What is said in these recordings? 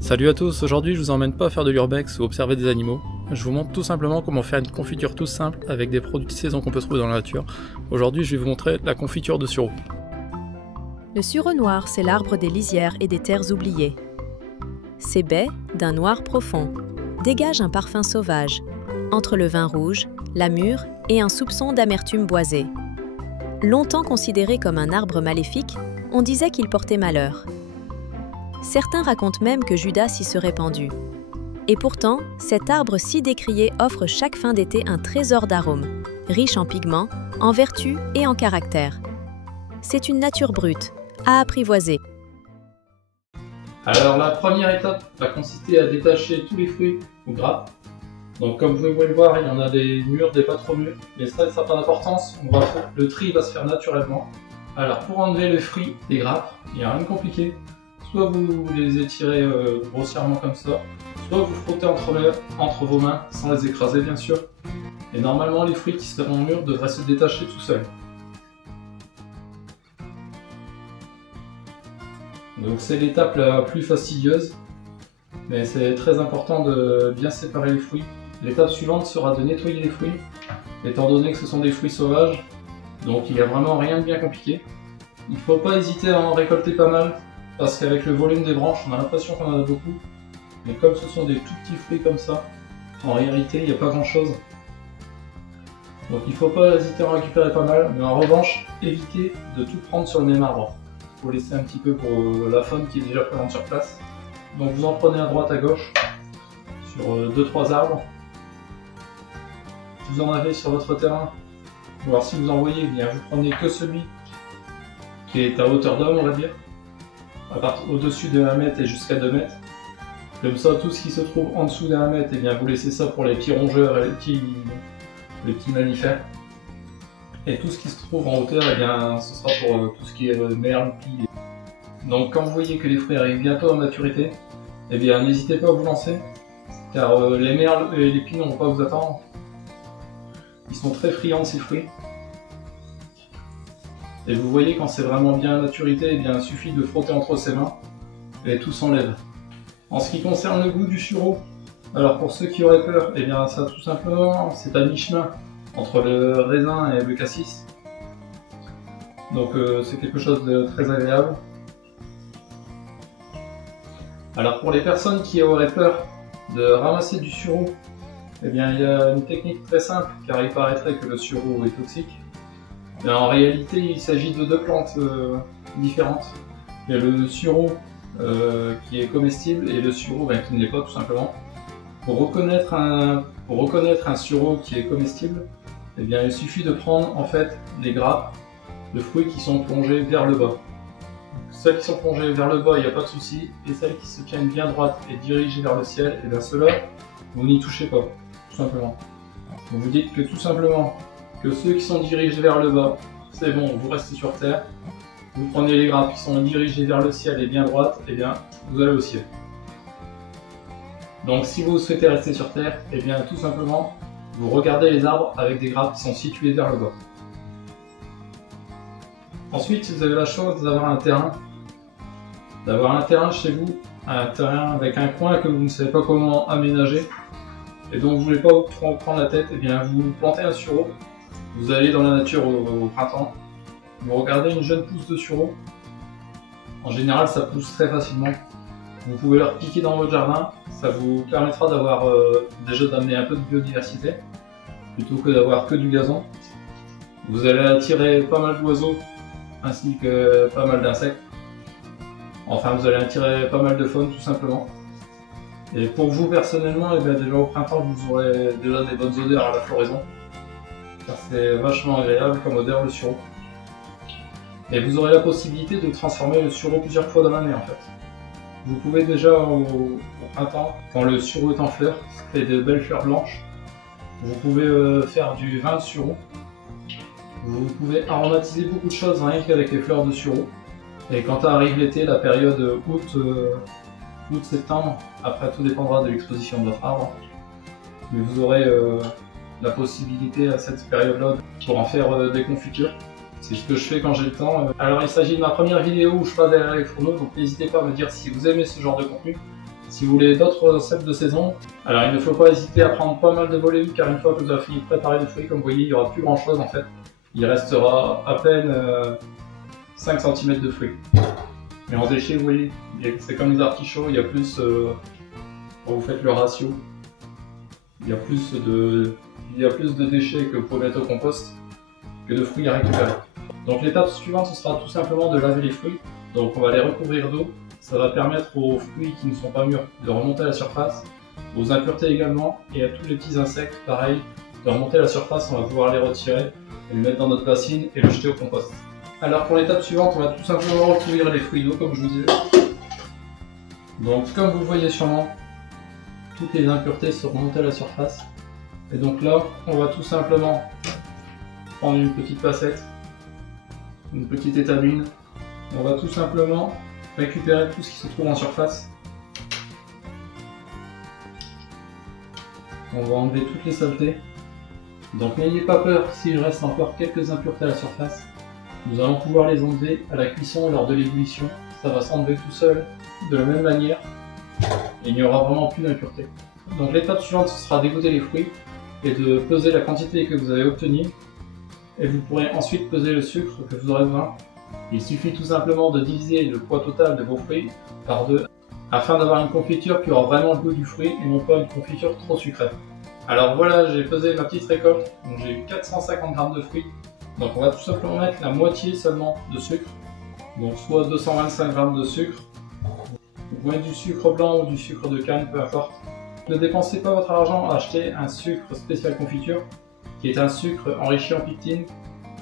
Salut à tous, aujourd'hui je vous emmène pas faire de l'urbex ou observer des animaux. Je vous montre tout simplement comment faire une confiture tout simple avec des produits de saison qu'on peut trouver dans la nature. Aujourd'hui je vais vous montrer la confiture de sureau. Le sureau noir, c'est l'arbre des lisières et des terres oubliées. Ses baies, d'un noir profond, dégagent un parfum sauvage, entre le vin rouge, la mûre et un soupçon d'amertume boisée. Longtemps considéré comme un arbre maléfique, on disait qu'il portait malheur. Certains racontent même que Judas s'y serait pendu. Et pourtant, cet arbre si décrié offre chaque fin d'été un trésor d'arômes, riche en pigments, en vertus et en caractère. C'est une nature brute, à apprivoiser. Alors la première étape va consister à détacher tous les fruits ou grappes. Donc comme vous pouvez le voir, il y en a des mûrs, des pas trop mûrs, mais ça n'a pas d'importance, le tri va se faire naturellement. Alors pour enlever le fruit des grappes, il n'y a rien de compliqué. Soit vous les étirez grossièrement comme ça, soit vous frottez entre vos mains sans les écraser bien sûr. Et normalement les fruits qui seront mûrs devraient se détacher tout seuls. Donc c'est l'étape la plus fastidieuse, mais c'est très important de bien séparer les fruits. L'étape suivante sera de nettoyer les fruits, étant donné que ce sont des fruits sauvages, donc il n'y a vraiment rien de bien compliqué. Il ne faut pas hésiter à en récolter pas mal, parce qu'avec le volume des branches, on a l'impression qu'on en a beaucoup, mais comme ce sont des tout petits fruits comme ça, en réalité il n'y a pas grand chose. Donc il ne faut pas hésiter à en récupérer pas mal, mais en revanche, évitez de tout prendre sur le même arbre. Il faut laisser un petit peu pour la faune qui est déjà présente sur place. Donc vous en prenez à droite à gauche, sur 2-3 arbres. Si vous en avez sur votre terrain, ou alors si vous en voyez, eh bien vous prenez que celui qui est à hauteur d'homme, on va dire, au-dessus de 1 mètre et jusqu'à 2 mètres. Comme ça, tout ce qui se trouve en dessous d'1 mètre, eh bien vous laissez ça pour les petits rongeurs et les petits mammifères. Et tout ce qui se trouve en hauteur, eh bien, ce sera pour tout ce qui est merle, pie. Donc quand vous voyez que les fruits arrivent bientôt à maturité, eh bien n'hésitez pas à vous lancer, car les merles et les pies ne vont pas vous attendre. Ils sont très friands de ces fruits. Et vous voyez quand c'est vraiment bien à maturité, eh bien il suffit de frotter entre ses mains et tout s'enlève. En ce qui concerne le goût du sureau, alors pour ceux qui auraient peur, eh bien ça tout simplement c'est à mi-chemin entre le raisin et le cassis. Donc c'est quelque chose de très agréable. Alors pour les personnes qui auraient peur de ramasser du sureau, eh bien il y a une technique très simple, car il paraîtrait que le sureau est toxique. Mais en réalité il s'agit de 2 plantes différentes. Il y a le sureau qui est comestible et le sureau qui ne l'est pas tout simplement. Pour reconnaître un sureau qui est comestible, eh bien, il suffit de prendre en fait des grappes de fruits qui sont plongées vers le bas. Celles qui sont plongées vers le bas, il n'y a pas de souci, et celles qui se tiennent bien droites et dirigées vers le ciel, et bien ceux-là, vous n'y touchez pas, tout simplement. Donc vous dites que tout simplement que ceux qui sont dirigés vers le bas, c'est bon, vous restez sur terre. Vous prenez les grappes qui sont dirigées vers le ciel et bien droites, et bien vous allez au ciel. Donc si vous souhaitez rester sur terre, et bien tout simplement, vous regardez les arbres avec des grappes qui sont situées vers le bas. Ensuite, si vous avez la chance d'avoir un terrain chez vous, un terrain avec un coin que vous ne savez pas comment aménager, et donc vous ne voulez pas trop prendre la tête, et bien vous plantez un sureau. Vous allez dans la nature au printemps, vous regardez une jeune pousse de sureau. En général, ça pousse très facilement. Vous pouvez leur piquer dans votre jardin, ça vous permettra d'avoir déjà d'amener un peu de biodiversité, plutôt que d'avoir que du gazon. Vous allez attirer pas mal d'oiseaux, ainsi que pas mal d'insectes. Enfin, vous allez attirer pas mal de faune tout simplement. Et pour vous personnellement, eh bien, déjà au printemps, vous aurez déjà des bonnes odeurs à la floraison, car c'est vachement agréable comme odeur le sureau. Et vous aurez la possibilité de transformer le sureau plusieurs fois dans l'année en fait. Vous pouvez déjà au printemps, quand le sureau est en fleurs, ça fait de belles fleurs blanches. Vous pouvez faire du vin de sureau. Vous pouvez aromatiser beaucoup de choses rien qu'avec les fleurs de sureau. Et quand arrive l'été, la période août-septembre, après tout dépendra de l'exposition de votre arbre, mais vous aurez la possibilité à cette période-là pour en faire des confitures. C'est ce que je fais quand j'ai le temps. Alors il s'agit de ma première vidéo où je passe derrière les fourneaux, donc n'hésitez pas à me dire si vous aimez ce genre de contenu. Si vous voulez d'autres recettes de saison, alors il ne faut pas hésiter à prendre pas mal de volume, car une fois que vous avez fini de préparer les fruits, comme vous voyez, il n'y aura plus grand chose en fait. Il restera à peine 5 cm de fruits. Mais en déchets, vous voyez, c'est comme les artichauts, il y a plus, quand vous faites le ratio, il y a plus de déchets que vous pouvez mettre au compost que de fruits à récupérer. Donc l'étape suivante, ce sera tout simplement de laver les fruits. Donc on va les recouvrir d'eau. Ça va permettre aux fruits qui ne sont pas mûrs de remonter à la surface, aux impuretés également, et à tous les petits insectes, pareil, de remonter à la surface. On va pouvoir les retirer, et les mettre dans notre bassine et le jeter au compost. Alors pour l'étape suivante, on va tout simplement recouvrir les fruits d'eau comme je vous disais. Donc comme vous le voyez sûrement, toutes les impuretés sont remontées à la surface. Et donc là, on va tout simplement prendre une petite passette, une petite étamine. On va tout simplement récupérer tout ce qui se trouve en surface. On va enlever toutes les saletés. Donc n'ayez pas peur s'il reste encore quelques impuretés à la surface. Nous allons pouvoir les enlever à la cuisson lors de l'ébullition. Ça va s'enlever tout seul de la même manière. Et il n'y aura vraiment plus d'impuretés. Donc l'étape suivante, ce sera d'égoutter les fruits et de peser la quantité que vous avez obtenue. Et vous pourrez ensuite peser le sucre que vous aurez besoin. Il suffit tout simplement de diviser le poids total de vos fruits par 2 afin d'avoir une confiture qui aura vraiment le goût du fruit et non pas une confiture trop sucrée. Alors voilà, j'ai pesé ma petite récolte, donc j'ai 450 g de fruits. Donc on va tout simplement mettre la moitié seulement de sucre, donc soit 225 g de sucre. Vous pouvez mettre du sucre blanc ou du sucre de canne, peu importe. Ne dépensez pas votre argent à acheter un sucre spécial confiture, qui est un sucre enrichi en pectine.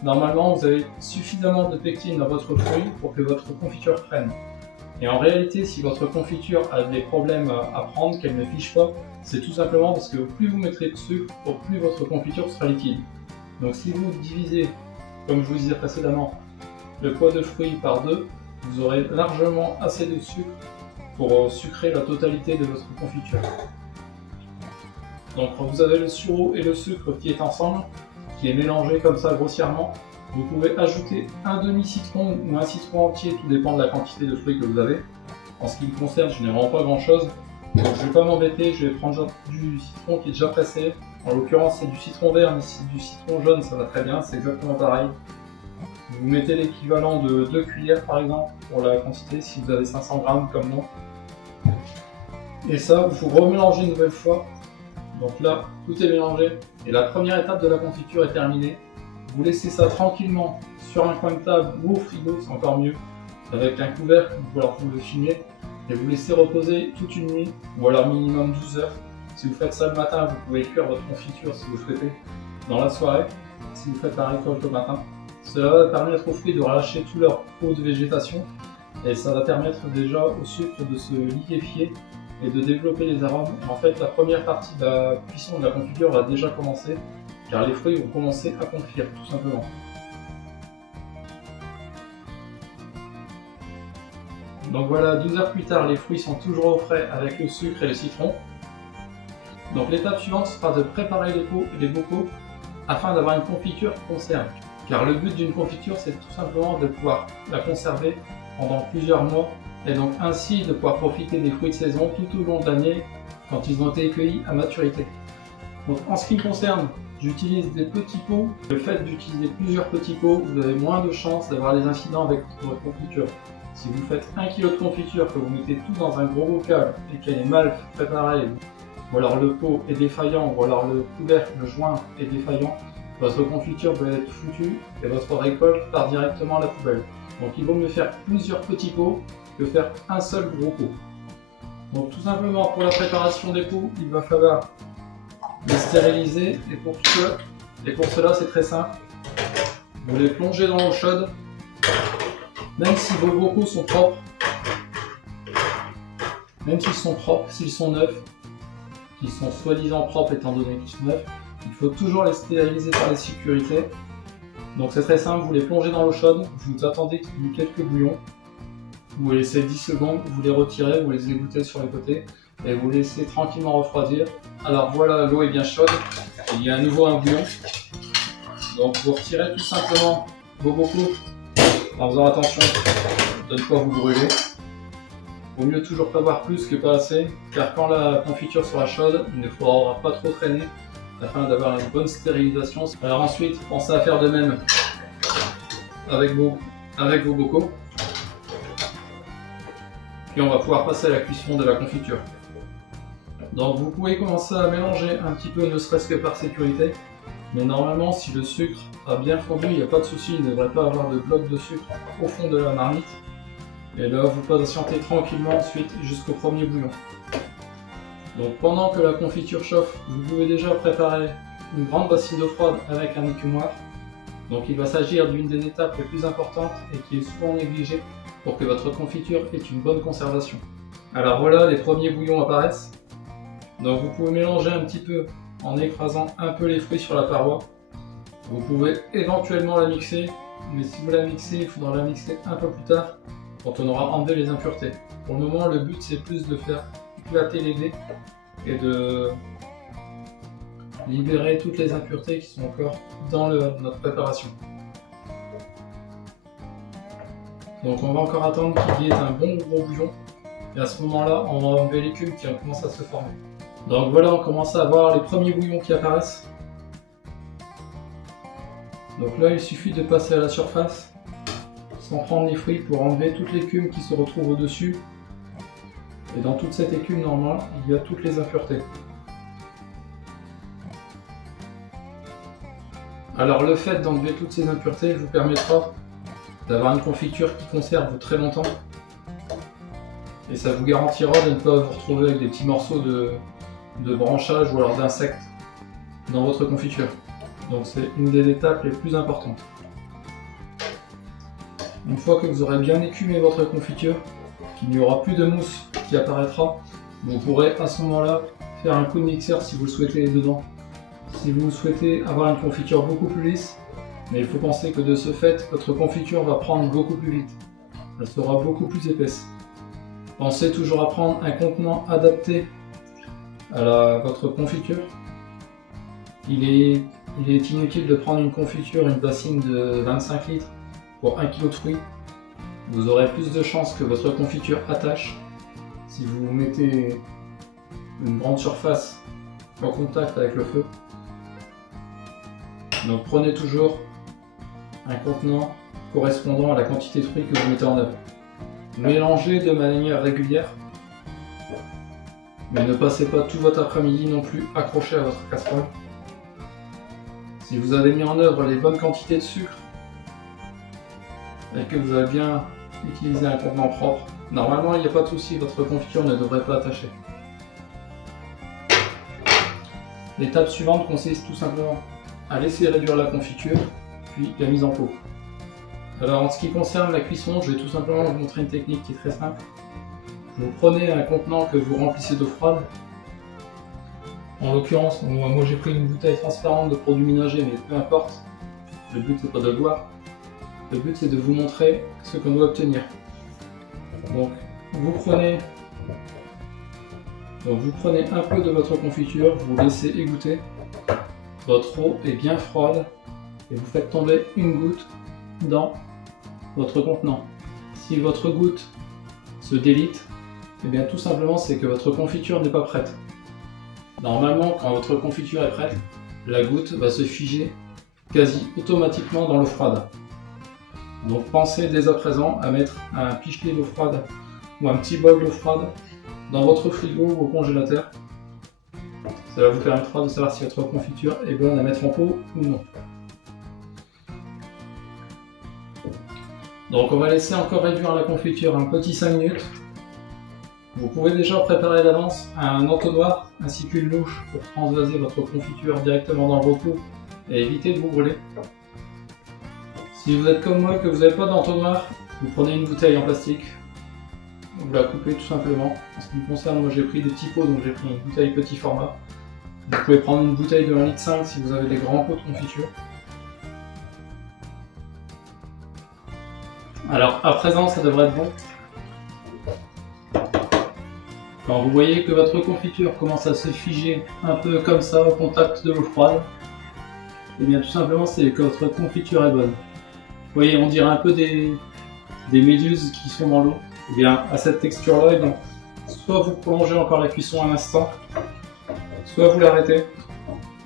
Normalement, vous avez suffisamment de pectine dans votre fruit pour que votre confiture prenne. Et en réalité, si votre confiture a des problèmes à prendre, qu'elle ne fiche pas, c'est tout simplement parce que plus vous mettrez de sucre, plus votre confiture sera liquide. Donc si vous divisez, comme je vous disais précédemment, le poids de fruits par 2, vous aurez largement assez de sucre pour sucrer la totalité de votre confiture. Donc vous avez le sureau et le sucre qui est ensemble, qui est mélangé comme ça grossièrement. Vous pouvez ajouter un demi-citron ou un citron entier, tout dépend de la quantité de fruits que vous avez. En ce qui me concerne, je n'ai vraiment pas grand chose, donc je ne vais pas m'embêter, je vais prendre du citron qui est déjà pressé. En l'occurrence c'est du citron vert, mais si c'est du citron jaune ça va très bien, c'est exactement pareil. Vous mettez l'équivalent de 2 cuillères par exemple pour la quantité si vous avez 500 g comme moi. Et ça, vous remélangez une nouvelle fois. Donc là, tout est mélangé et la première étape de la confiture est terminée. Vous laissez ça tranquillement sur un coin de table ou au frigo, c'est encore mieux, avec un couvercle, ou alors vous le filmez et vous laissez reposer toute une nuit ou alors minimum 12 heures. Si vous faites ça le matin, vous pouvez cuire votre confiture si vous souhaitez dans la soirée, si vous faites la récolte au matin. Cela va permettre aux fruits de relâcher tout leur eau de végétation et ça va permettre déjà au sucre de se liquéfier et de développer les arômes. En fait, la première partie de la cuisson de la confiture va déjà commencer car les fruits vont commencer à confire tout simplement. Donc voilà, 12 heures plus tard, les fruits sont toujours au frais avec le sucre et le citron. Donc l'étape suivante sera de préparer les bocaux afin d'avoir une confiture qui conserve. Car le but d'une confiture, c'est tout simplement de pouvoir la conserver pendant plusieurs mois et donc ainsi de pouvoir profiter des fruits de saison tout au long de l'année quand ils ont été cueillis à maturité. Donc en ce qui me concerne, j'utilise des petits pots. Le fait d'utiliser plusieurs petits pots, vous avez moins de chances d'avoir des incidents avec votre confiture. Si vous faites 1 kg de confiture, que vous mettez tout dans un gros bocal et qu'elle est mal préparée, ou alors le pot est défaillant, ou alors le couvercle, le joint est défaillant, votre confiture peut être foutue et votre récolte part directement à la poubelle. Donc il vaut mieux faire plusieurs petits pots que faire un seul gros pot. Donc tout simplement pour la préparation des pots, il va falloir les stériliser et pour cela c'est très simple. Vous les plongez dans l'eau chaude, même si vos bocaux sont propres, même s'ils sont propres, s'ils sont neufs, qu'ils sont soi-disant propres étant donné qu'ils sont neufs, il faut toujours les stériliser par les sécurités. Donc c'est très simple, vous les plongez dans l'eau chaude, vous attendez qu'il y ait quelques bouillons, vous les laissez 10 secondes, vous les retirez, vous les égouttez sur les côtés et vous laissez tranquillement refroidir. Alors voilà, l'eau est bien chaude, il y a à nouveau un bouillon. Donc vous retirez tout simplement vos bocaux en faisant attention de ne pas vous brûler. Vaut mieux toujours prévoir plus que pas assez, car quand la confiture sera chaude, il ne faudra pas trop traîner afin d'avoir une bonne stérilisation. Alors ensuite, pensez à faire de même avec vos bocaux. Puis on va pouvoir passer à la cuisson de la confiture. Donc vous pouvez commencer à mélanger un petit peu, ne serait-ce que par sécurité. Mais normalement, si le sucre a bien fondu, il n'y a pas de souci, il ne devrait pas avoir de blocs de sucre au fond de la marmite. Et là, vous patientez tranquillement ensuite jusqu'au premier bouillon. Donc pendant que la confiture chauffe, vous pouvez déjà préparer une grande bassine d'eau froide avec un écumoire. Donc il va s'agir d'une des étapes les plus importantes et qui est souvent négligée pour que votre confiture ait une bonne conservation. Alors voilà, les premiers bouillons apparaissent. Donc vous pouvez mélanger un petit peu en écrasant un peu les fruits sur la paroi. Vous pouvez éventuellement la mixer, mais si vous la mixez, il faudra la mixer un peu plus tard quand on aura enlevé les impuretés. Pour le moment, le but c'est plus de faire éclater les dés et de libérer toutes les impuretés qui sont encore dans notre préparation. Donc on va encore attendre qu'il y ait un bon gros bouillon et à ce moment-là, on va enlever l'écume qui commence à se former. Donc voilà, on commence à avoir les premiers bouillons qui apparaissent. Donc là, il suffit de passer à la surface sans prendre les fruits pour enlever toute l'écume qui se retrouve au-dessus. Et dans toute cette écume, normalement, il y a toutes les impuretés. Alors le fait d'enlever toutes ces impuretés vous permettra d'avoir une confiture qui conserve très longtemps. Et ça vous garantira de ne pas vous retrouver avec des petits morceaux de branchage ou alors d'insectes dans votre confiture. Donc c'est une des étapes les plus importantes. Une fois que vous aurez bien écumé votre confiture, qu'il n'y aura plus de mousse qui apparaîtra, vous pourrez à ce moment-là faire un coup de mixeur si vous le souhaitez dedans. Si vous souhaitez avoir une confiture beaucoup plus lisse, mais il faut penser que de ce fait, votre confiture va prendre beaucoup plus vite. Elle sera beaucoup plus épaisse. Pensez toujours à prendre un contenant adapté à votre confiture. Il est inutile de prendre une confiture, une bassine de 25 litres pour 1 kg de fruits. Vous aurez plus de chances que votre confiture attache si vous mettez une grande surface en contact avec le feu. Donc prenez toujours un contenant correspondant à la quantité de fruits que vous mettez en œuvre. Mélangez de manière régulière, mais ne passez pas tout votre après-midi non plus accroché à votre casserole. Si vous avez mis en œuvre les bonnes quantités de sucre et que vous avez bien utilisé un contenant propre, normalement il n'y a pas de souci, votre confiture ne devrait pas attacher. L'étape suivante consiste tout simplement à laisser réduire la confiture, puis la mise en pot. Alors en ce qui concerne la cuisson, je vais tout simplement vous montrer une technique qui est très simple. Vous prenez un contenant que vous remplissez d'eau froide. En l'occurrence, moi j'ai pris une bouteille transparente de produits ménagers, mais peu importe. Le but c'est pas de le voir. Le but c'est de vous montrer ce qu'on doit obtenir. Donc vous prenez un peu de votre confiture, vous laissez égoutter. Votre eau est bien froide et vous faites tomber une goutte dans votre contenant. Si votre goutte se délite, eh bien tout simplement c'est que votre confiture n'est pas prête. Normalement, quand votre confiture est prête, la goutte va se figer quasi automatiquement dans l'eau froide. Donc pensez dès à présent à mettre un pichelet d'eau froide ou un petit bol d'eau froide dans votre frigo ou au congélateur. Cela vous permettra de savoir si votre confiture est bonne à mettre en pot ou non. Donc on va laisser encore réduire la confiture un petit 5 minutes. Vous pouvez déjà préparer d'avance un entonnoir ainsi qu'une louche pour transvaser votre confiture directement dans vos pots et éviter de vous brûler. Si vous êtes comme moi que vous n'avez pas d'entonnoir, vous prenez une bouteille en plastique, vous la coupez tout simplement. En ce qui me concerne, moi j'ai pris des petits pots, donc j'ai pris une bouteille petit format. Vous pouvez prendre une bouteille de 1,5 litre si vous avez des grands pots de confiture. Alors à présent ça devrait être bon. Quand vous voyez que votre confiture commence à se figer un peu comme ça au contact de l'eau froide, et bien tout simplement c'est que votre confiture est bonne. Vous voyez, on dirait un peu des méduses qui sont dans l'eau. Et bien à cette texture-là, et bien, soit vous prolongez encore la cuisson un instant, soit vous l'arrêtez.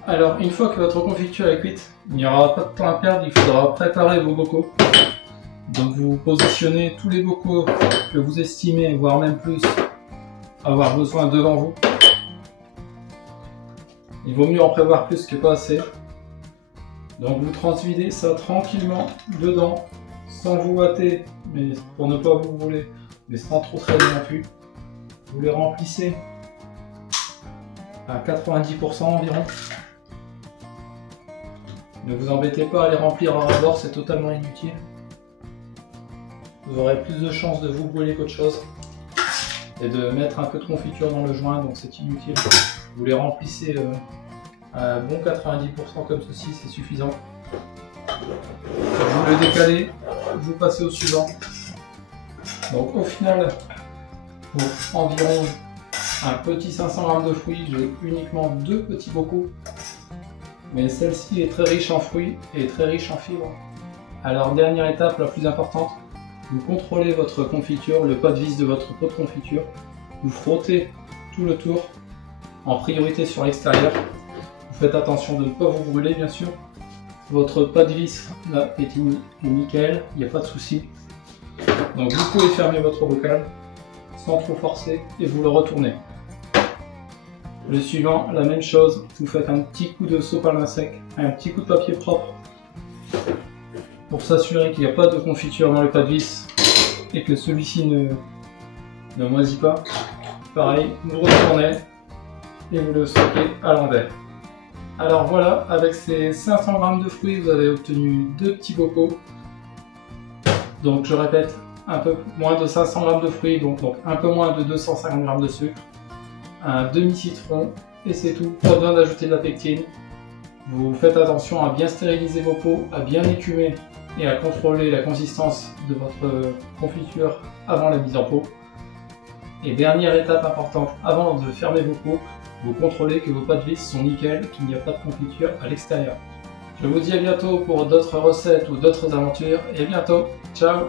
Alors une fois que votre confiture est cuite, il n'y aura pas de temps à perdre, il faudra préparer vos bocaux. Donc vous positionnez tous les bocaux que vous estimez, voire même plus, avoir besoin devant vous. Il vaut mieux en prévoir plus que pas assez. Donc vous transvidez ça tranquillement dedans, sans vous hâter, mais pour ne pas vous brûler, mais sans trop traîner non plus. Vous les remplissez à 90% environ. Ne vous embêtez pas à les remplir à ras-bord, c'est totalement inutile. Vous aurez plus de chances de vous brûler qu'autre chose. Et de mettre un peu de confiture dans le joint, donc c'est inutile. Vous les remplissez à bon 90% comme ceci, c'est suffisant. Vous le décalez, vous passez au suivant. Donc au final, pour environ un petit 500 g de fruits, j'ai uniquement 2 petits bocaux. Mais celle-ci est très riche en fruits et très riche en fibres. Alors dernière étape, la plus importante, vous contrôlez votre confiture, le pas de vis de votre pot de confiture. Vous frottez tout le tour, en priorité sur l'extérieur. Vous faites attention de ne pas vous brûler bien sûr. Votre pas de vis là est nickel, il n'y a pas de souci. Donc vous pouvez fermer votre bocal sans trop forcer et vous le retournez. Le suivant, la même chose, vous faites un petit coup de sopalin sec, un petit coup de papier propre pour s'assurer qu'il n'y a pas de confiture dans le pas de vis et que celui-ci ne moisit pas. Pareil, vous retournez et vous le stockez à l'envers. Alors voilà, avec ces 500 g de fruits, vous avez obtenu 2 petits bocaux. Donc je répète, un peu moins de 500 g de fruits, donc un peu moins de 250 g de sucre, un demi-citron et c'est tout. Pas besoin d'ajouter de la pectine. Vous faites attention à bien stériliser vos pots, à bien écumer et à contrôler la consistance de votre confiture avant la mise en pot. Et dernière étape importante, avant de fermer vos pots, vous contrôlez que vos pâtes de vis sont nickel, qu'il n'y a pas de confiture à l'extérieur. Je vous dis à bientôt pour d'autres recettes ou d'autres aventures, et à bientôt, ciao!